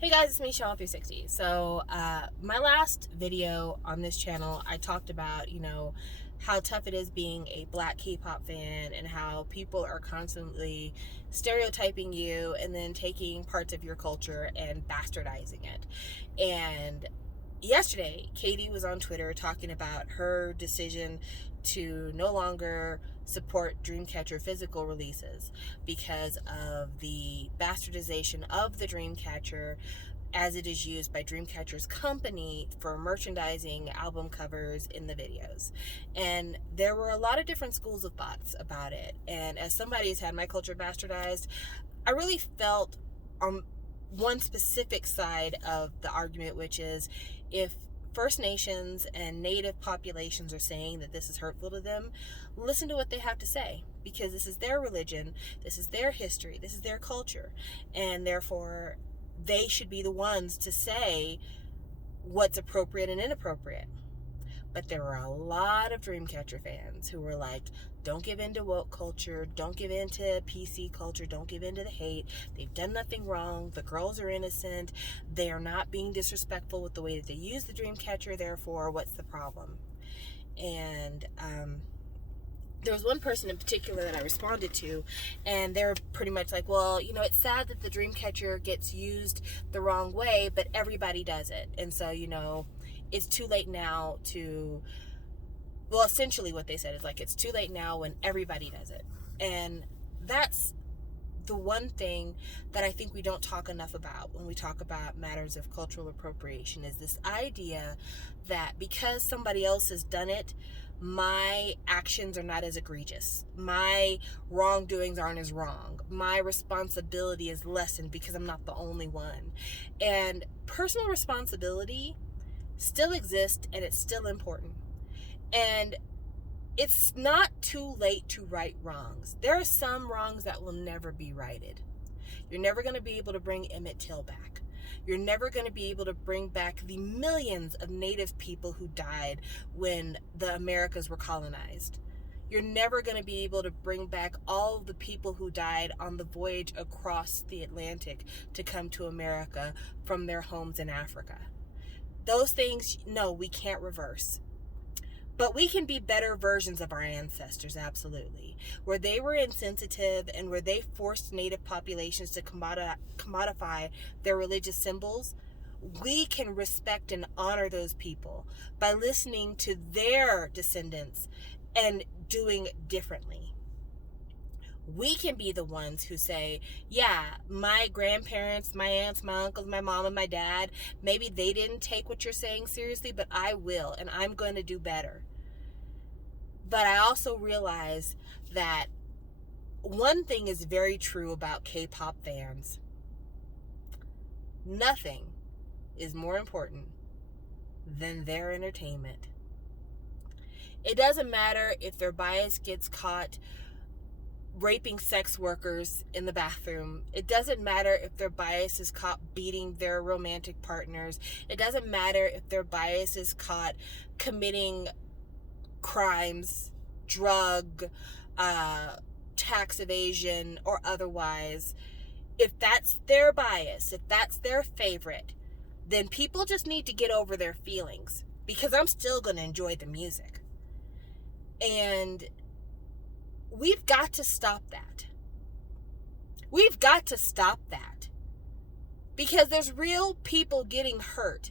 Hey guys, it's me, Shaw360. So, my last video on this channel, I talked about, how tough it is being a black K-pop fan and how people are constantly stereotyping you and then taking parts of your culture and bastardizing it. And yesterday, Katie was on Twitter talking about her decision to no longer support Dreamcatcher physical releases because of the bastardization of the Dreamcatcher as it is used by Dreamcatcher's company for merchandising album covers in the videos. And there were a lot of different schools of thoughts about it. And as somebody who's had my culture bastardized, I really felt on one specific side of the argument, which is if First Nations and Native populations are saying that this is hurtful to them, listen to what they have to say, because this is their religion, this is their history, this is their culture, and therefore they should be the ones to say what's appropriate and inappropriate. But there were a lot of Dreamcatcher fans who were like, don't give in to woke culture, don't give in to PC culture, don't give in to the hate. They've done nothing wrong. The girls are innocent. They are not being disrespectful with the way that they use the Dreamcatcher. Therefore, what's the problem? And there was one person in particular that I responded to, and they're pretty much like, well, it's sad that the Dreamcatcher gets used the wrong way, but everybody does it. And so, it's too late now to, well, essentially what they said is like, it's too late now when everybody does it. And that's the one thing that I think we don't talk enough about when we talk about matters of cultural appropriation, is this idea that because somebody else has done it, my actions are not as egregious. My wrongdoings aren't as wrong. My responsibility is lessened because I'm not the only one. And personal responsibility still exists, and it's still important. And it's not too late to right wrongs. There are some wrongs that will never be righted. You're never going to be able to bring Emmett Till back. You're never going to be able to bring back the millions of Native people who died when the Americas were colonized. You're never going to be able to bring back all of the people who died on the voyage across the Atlantic to come to America from their homes in Africa. Those things, no, we can't reverse. But we can be better versions of our ancestors, absolutely. Where they were insensitive and where they forced Native populations to commodify their religious symbols, we can respect and honor those people by listening to their descendants and doing differently. We can be the ones who say, yeah, my grandparents, my aunts, my uncles, my mom, and my dad, maybe they didn't take what you're saying seriously, but I will, and I'm going to do better. But I also realize that one thing is very true about K-pop fans. Nothing is more important than their entertainment. It doesn't matter if their bias gets caught raping sex workers in the bathroom. It doesn't matter if their bias is caught beating their romantic partners. It doesn't matter if their bias is caught committing crimes, drug, tax evasion, or otherwise. If that's their bias, if that's their favorite, then people just need to get over their feelings, because I'm still going to enjoy the music. And we've got to stop that. We've got to stop that. Because there's real people getting hurt.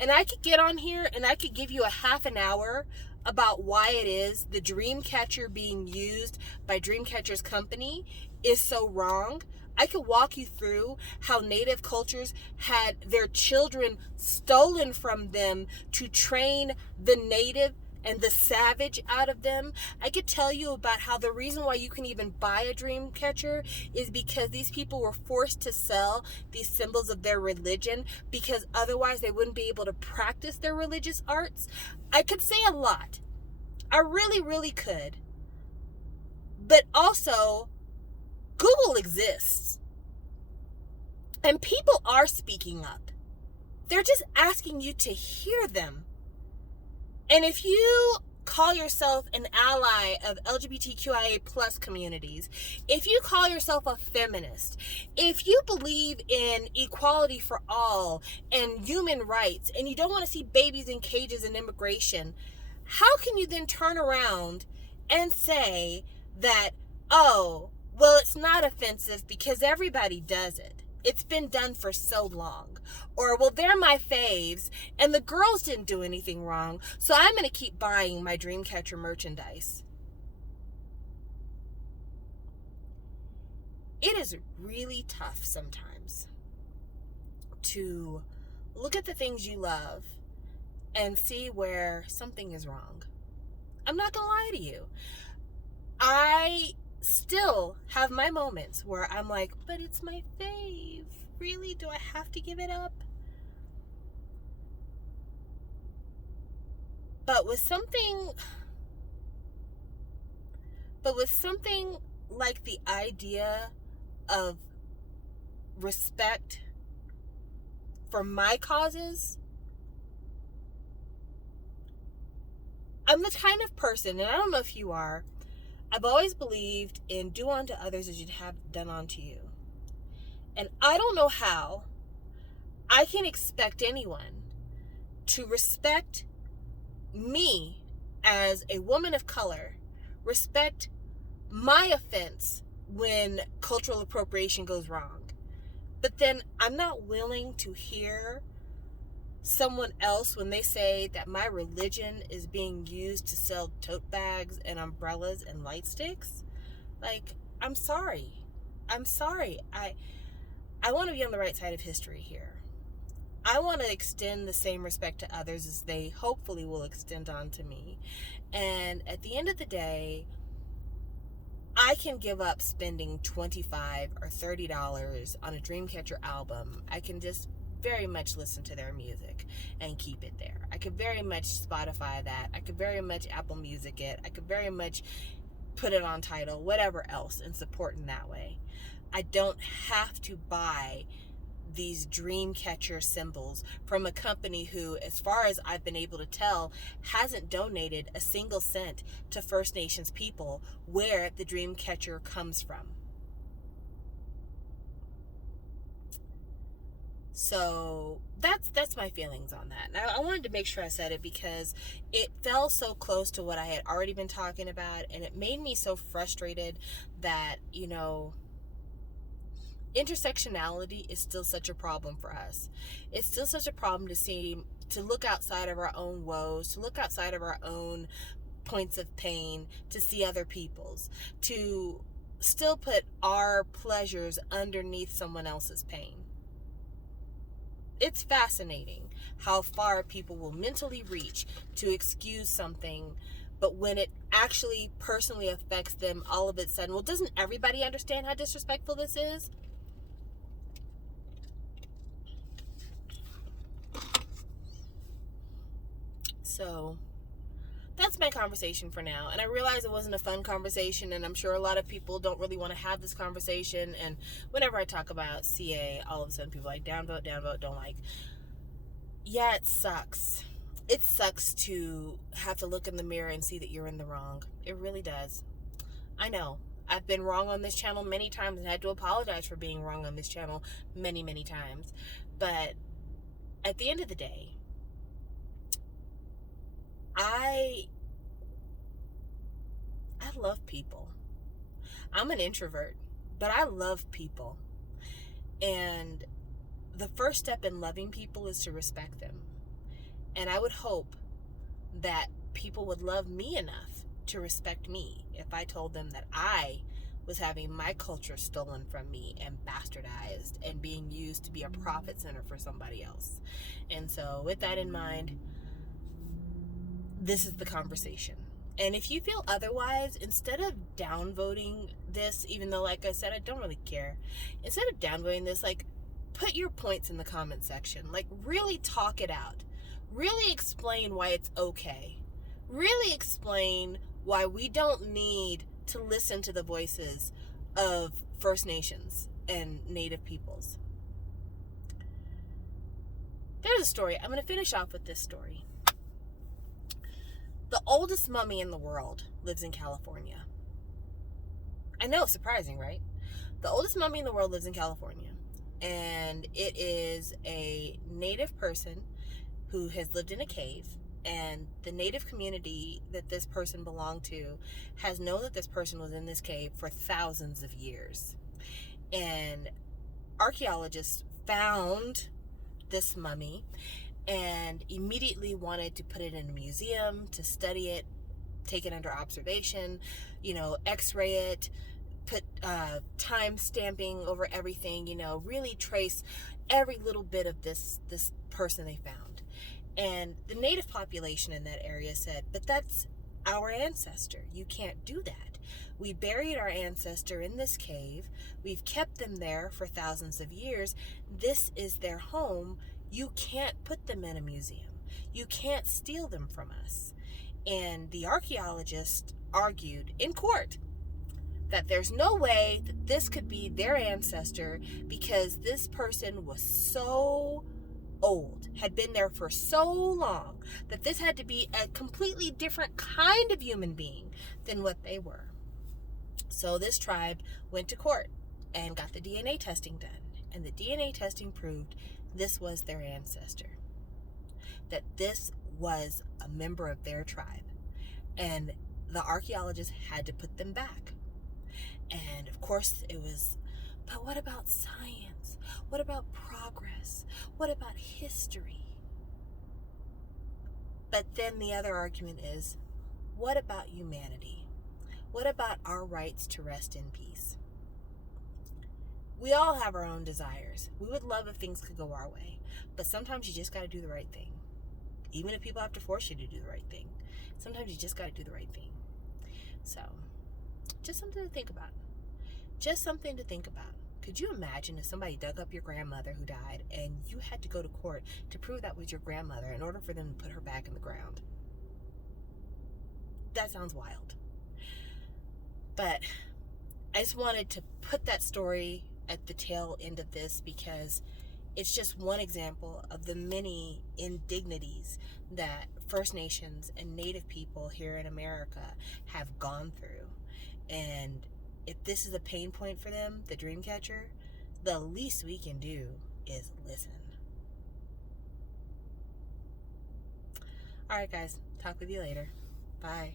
And I could get on here and I could give you a half an hour about why it is the Dreamcatcher being used by Dreamcatcher's company is so wrong. I could walk you through how Native cultures had their children stolen from them to train the Native and the savage out of them. I could tell you about how the reason why you can even buy a Dreamcatcher is because these people were forced to sell these symbols of their religion, because otherwise they wouldn't be able to practice their religious arts. I could say a lot. I really, really could. But also, Google exists. And people are speaking up. They're just asking you to hear them. And if you call yourself an ally of LGBTQIA plus communities, if you call yourself a feminist, if you believe in equality for all and human rights, and you don't want to see babies in cages and immigration, how can you then turn around and say that, oh, well, it's not offensive because everybody does it. It's been done for so long. Or, well, they're my faves and the girls didn't do anything wrong, so I'm going to keep buying my Dreamcatcher merchandise. It is really tough sometimes to look at the things you love and see where something is wrong. I'm not going to lie to you. I still have my moments where I'm like, but it's my fave. Really? Do I have to give it up? But with something like the idea of respect for my causes, I'm the kind of person, and I don't know if you are, I've always believed in do unto others as you'd have done unto you. And I don't know how I can expect anyone to respect me as a woman of color, respect my offense when cultural appropriation goes wrong. But then I'm not willing to hear someone else when they say that my religion is being used to sell tote bags and umbrellas and light sticks. Like, I'm sorry. I want to be on the right side of history here. I want to extend the same respect to others as they hopefully will extend on to me. And at the end of the day, I can give up spending $25 or $30 on a Dreamcatcher album. I can just very much listen to their music and keep it there. I could very much Spotify that. I could very much Apple Music it. I could very much put it on Tidal, whatever else, and support in that way. I don't have to buy these Dreamcatcher symbols from a company who, as far as I've been able to tell, hasn't donated a single cent to First Nations people where the Dreamcatcher comes from. So that's my feelings on that. And I wanted to make sure I said it because it fell so close to what I had already been talking about, and it made me so frustrated that, intersectionality is still such a problem for us. It's still such a problem to look outside of our own woes, to look outside of our own points of pain, to see other people's, to still put our pleasures underneath someone else's pain. It's fascinating how far people will mentally reach to excuse something, but when it actually personally affects them, all of a sudden, well, doesn't everybody understand how disrespectful this is? So that's my conversation for now. And I realize it wasn't a fun conversation, and I'm sure a lot of people don't really want to have this conversation. And whenever I talk about CA, all of a sudden people are like, downvote, don't like. Yeah, it sucks. It sucks to have to look in the mirror and see that you're in the wrong. It really does. I know. I've been wrong on this channel many times and had to apologize for being wrong on this channel many, many times. But at the end of the day, I love people. I'm an introvert, but I love people. And the first step in loving people is to respect them. And I would hope that people would love me enough to respect me if I told them that I was having my culture stolen from me and bastardized and being used to be a profit center for somebody else. And so with that in mind, this is the conversation. And if you feel otherwise, instead of downvoting this, even though, like I said, I don't really care, instead of downvoting this, like, put your points in the comment section. Like, really talk it out. Really explain why it's okay. Really explain why we don't need to listen to the voices of First Nations and Native peoples. There's a story. I'm going to finish off with this story. The oldest mummy in the world lives in California. I know, surprising, right? The oldest mummy in the world lives in California. And it is a native person who has lived in a cave. And the native community that this person belonged to has known that this person was in this cave for thousands of years. And archaeologists found this mummy and immediately wanted to put it in a museum to study it, take it under observation, x-ray it, put time stamping over everything, really trace every little bit of this person they found. And the native population in that area said, but that's our ancestor. You can't do that. We buried our ancestor in this cave. We've kept them there for thousands of years. This is their home. You can't put them in a museum. You can't steal them from us. And the archaeologists argued in court that there's no way that this could be their ancestor because this person was so old, had been there for so long, that this had to be a completely different kind of human being than what they were. So this tribe went to court and got the DNA testing done. And the DNA testing proved this was their ancestor, that this was a member of their tribe. And the archaeologists had to put them back. And of course it was, but what about science? What about progress? What about history? But then the other argument is, what about humanity? What about our rights to rest in peace? We all have our own desires. We would love if things could go our way, but sometimes you just got to do the right thing. Even if people have to force you to do the right thing, sometimes you just got to do the right thing. So, just something to think about. Just something to think about. Could you imagine if somebody dug up your grandmother who died and you had to go to court to prove that was your grandmother in order for them to put her back in the ground? That sounds wild. But I just wanted to put that story at the tail end of this because it's just one example of the many indignities that First Nations and Native people here in America have gone through. And if this is a pain point for them, the Dreamcatcher, the least we can do is listen. All right, guys. Talk with you later. Bye.